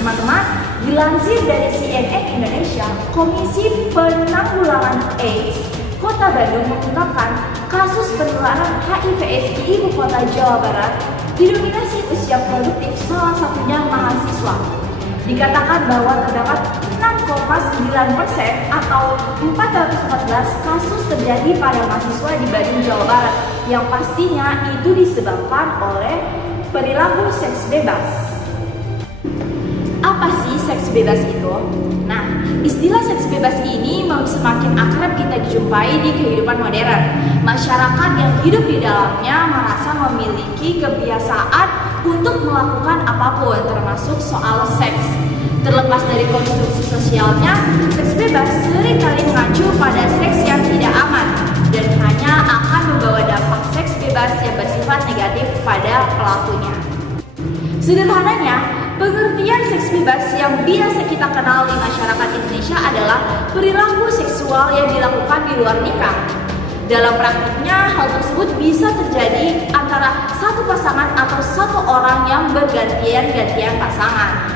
teman-teman, dilansir dari CNN Indonesia, Komisi Penanggulangan AIDS Kota Bandung mengungkapkan kasus penularan HIV/AIDS di ibu kota Jawa Barat didominasi usia produktif, salah satunya mahasiswa. Dikatakan bahwa terdapat 6,9% atau 414 kasus terjadi pada mahasiswa di Bandung, Jawa Barat, yang pastinya itu disebabkan oleh perilaku seks bebas. Apa sih seks bebas itu? Nah, istilah seks bebas ini semakin akrab kita jumpai di kehidupan modern. Masyarakat yang hidup di dalamnya merasa memiliki kebiasaan untuk melakukan apapun, termasuk soal seks. Terlepas dari konstruksi sosialnya, seks bebas seringkali mengacu pada seks yang tidak aman dan hanya akan membawa dampak seks bebas yang bersifat negatif pada pelakunya. Sederhananya, pengertian seks bebas yang biasa kita kenal di masyarakat Indonesia adalah perilaku seksual yang dilakukan di luar nikah. Dalam praktiknya, hal tersebut bisa terjadi antara satu pasangan atau satu orang yang bergantian-gantian pasangan.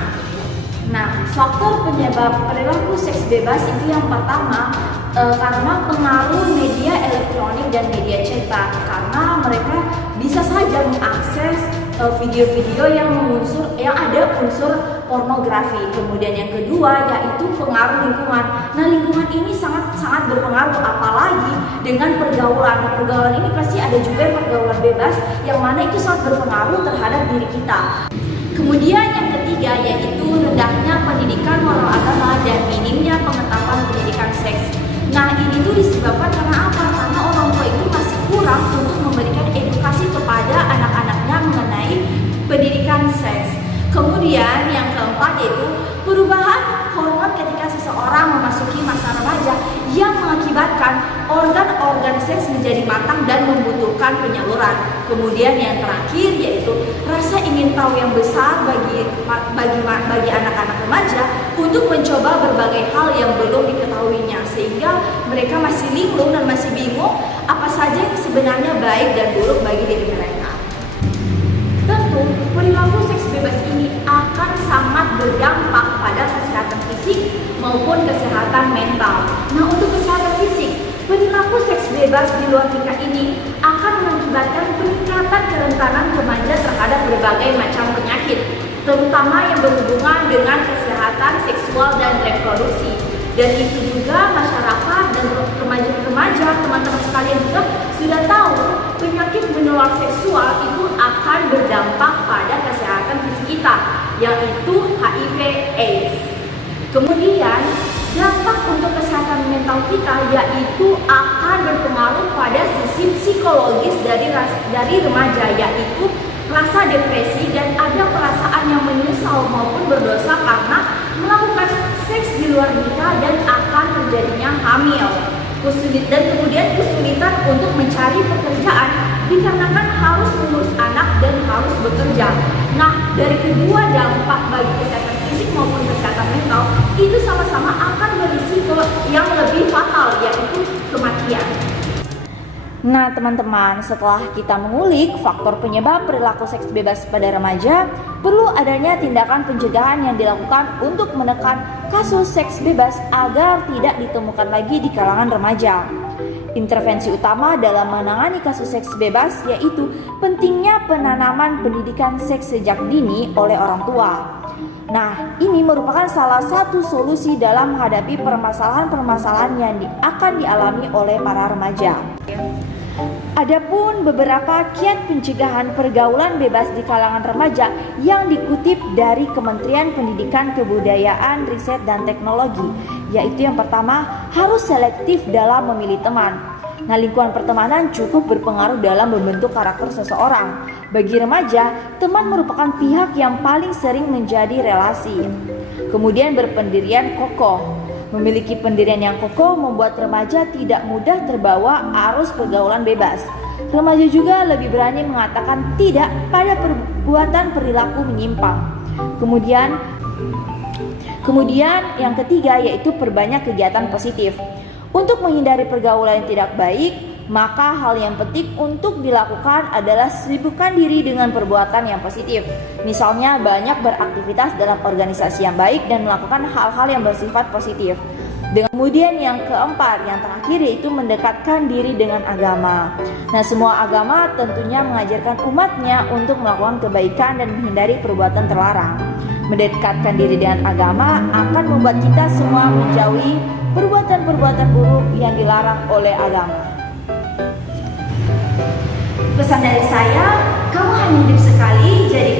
Nah, faktor penyebab perilaku seks bebas itu yang pertama karena pengaruh media elektronik dan media cetak, karena mereka bisa saja mengakses video-video yang ada unsur pornografi. Kemudian yang kedua yaitu pengaruh lingkungan. Nah, lingkungan ini sangat berpengaruh, apalagi dengan pergaulan. Pergaulan ini pasti ada juga pergaulan bebas yang mana itu sangat berpengaruh terhadap diri kita. Kemudian yang ketiga yaitu rendahnya pendidikan moral agama dan minimnya pengetahuan pendidikan seks. Nah, ini tuh disebabkan karena apa? Karena orang tua itu masih kurang untuk memberikan edukasi kepada anak-anaknya mengenai pendidikan seks. Kemudian yang keempat yaitu perubahan hormon ketika seseorang memasuki masa remaja yang mengakibatkan organ-organ seks menjadi matang dan membutuhkan penyaluran. Kemudian yang terakhir yaitu rasa ingin tahu yang besar bagi anak-anak remaja untuk mencoba berbagai hal yang belum diketahuinya, sehingga mereka masih linglung dan masih bingung apa saja yang sebenarnya baik dan buruk bagi diri mereka. Tentu, perilaku seks bebas ini akan sangat berdampak pada kesehatan fisik maupun kesehatan mental. Nah, untuk kesehatan fisik, perilaku seks bebas di luar nikah ini akan mengakibatkan peningkatan kerentanan remaja terhadap berbagai macam penyakit, terutama yang berhubungan dengan kesehatan seksual dan reproduksi. Dan itu juga masyarakat dan remaja, teman-teman sekalian juga sudah tahu penyakit menular seksual itu akan berdampak pada kesehatan fisik kita, yaitu HIV/AIDS. Kemudian dampak untuk kesehatan mental kita yaitu akan berpengaruh pada sisi psikologis dari remaja, yaitu rasa depresi dan ada perasaan yang menyesal maupun berdosa karena melakukan seks di luar nikah dan akan terjadinya hamil. Dan kemudian kesulitan untuk mencari pekerjaan dikarenakan harus mengurus anak dan harus bekerja. Nah, dari kedua dampak bagi kesehatan fisik maupun kesehatan mental itu sama-sama akan berisiko yang lebih fatal, yaitu kematian. Nah, teman-teman, setelah kita mengulik faktor penyebab perilaku seks bebas pada remaja, perlu adanya tindakan pencegahan yang dilakukan untuk menekan kasus seks bebas agar tidak ditemukan lagi di kalangan remaja. Intervensi utama dalam menangani kasus seks bebas yaitu pentingnya penanaman pendidikan seks sejak dini oleh orang tua. Nah, ini merupakan salah satu solusi dalam menghadapi permasalahan-permasalahan yang akan dialami oleh para remaja. Adapun beberapa kiat pencegahan pergaulan bebas di kalangan remaja yang dikutip dari Kementerian Pendidikan, Kebudayaan, Riset, dan Teknologi, yaitu yang pertama, harus selektif dalam memilih teman. Nah, lingkungan pertemanan cukup berpengaruh dalam membentuk karakter seseorang. Bagi remaja, teman merupakan pihak yang paling sering menjadi relasi. Kemudian berpendirian kokoh. Memiliki pendirian yang kokoh membuat remaja tidak mudah terbawa arus pergaulan bebas. Remaja juga lebih berani mengatakan tidak pada perbuatan perilaku menyimpang. Kemudian yang ketiga yaitu perbanyak kegiatan positif. Untuk menghindari pergaulan yang tidak baik, Maka hal yang penting untuk dilakukan adalah sibukkan diri dengan perbuatan yang positif. Misalnya banyak beraktivitas dalam organisasi yang baik dan melakukan hal-hal yang bersifat positif. Kemudian yang keempat, yang terakhir, yaitu mendekatkan diri dengan agama. Nah, semua agama tentunya mengajarkan umatnya untuk melakukan kebaikan dan menghindari perbuatan terlarang. Mendekatkan diri dengan agama akan membuat kita semua menjauhi perbuatan-perbuatan buruk yang dilarang oleh agama. Pesan dari saya, kamu hanya hidup sekali, jadi